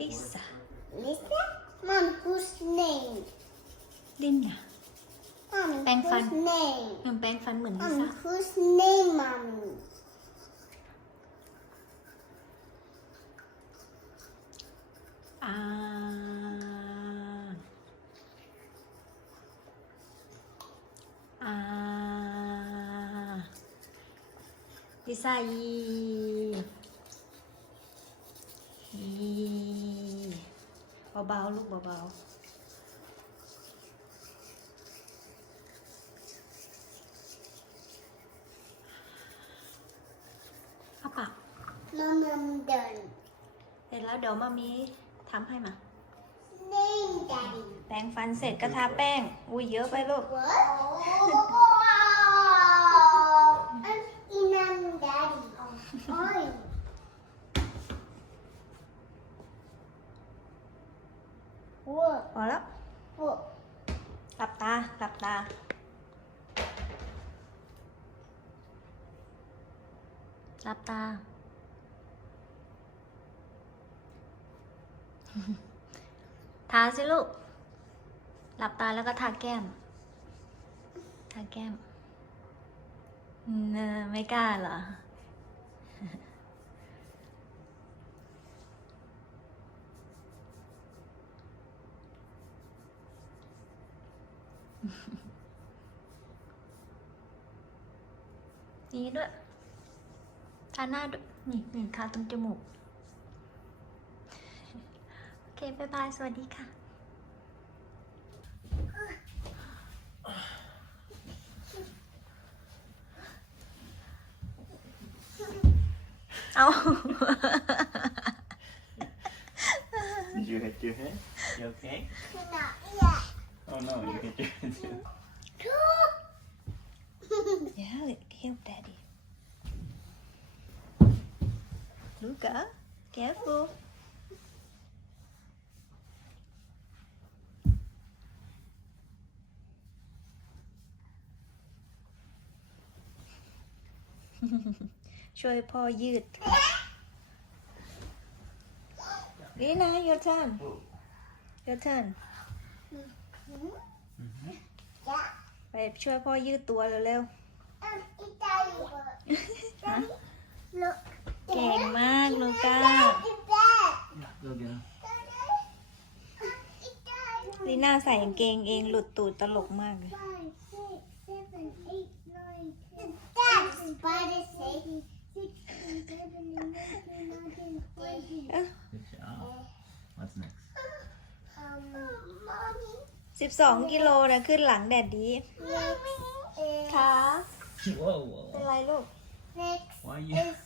Lisa Lisa? Mom, whose name? ลินน่ะ Mommy, Bang whose fun. name? หนึ่งแปรงฟันเหมือนลิ Mommy, ซ่า whose name, mommy? อ่าอ่าลิซ่ายียี เบาๆลูกเบาๆเอาปาก Mom, I'm done. เสร็จแล้วเดี๋ยวมามีทำให้มา Name, Daddy. แปรงฟันเสร็จก็ทาแป้ง อุ้ยเยอะไปลูก What? I'm พอแล้วหลับตาหลับตา หลับตา ทาสิลูก หลับตาแล้วก็ทาแก้ม ทาแก้มเออไม่กล้าเหรอ นี่ด้วย ทาหน้าด้วย นี่นี่ทาตรงจมูก โอเคบ๊ายบาย สวัสดีค่ะ เอา Did you hit your head? You okay? Not yet. Oh no, you hit your head too. Yeah, help daddy. Luca, careful. Show ช่วยพ่อยืด นี่นะ your turn your turn Yeah. ไปช่วยพ่อยืดตัวเร็ว Um, it's Daddy. Daddy, look. ๆเก่งมากลูก้า It's Dad. Yeah, go get him. It's Dad. ลีน่าใส่กางเกงเองหลุดตูดตลกมากเลย Five, six, mommy. 12กิโลนะขึ้นหลังแดดดี Next is ขา Whoa, เป็น whoa. ไรลูก next Why are you? is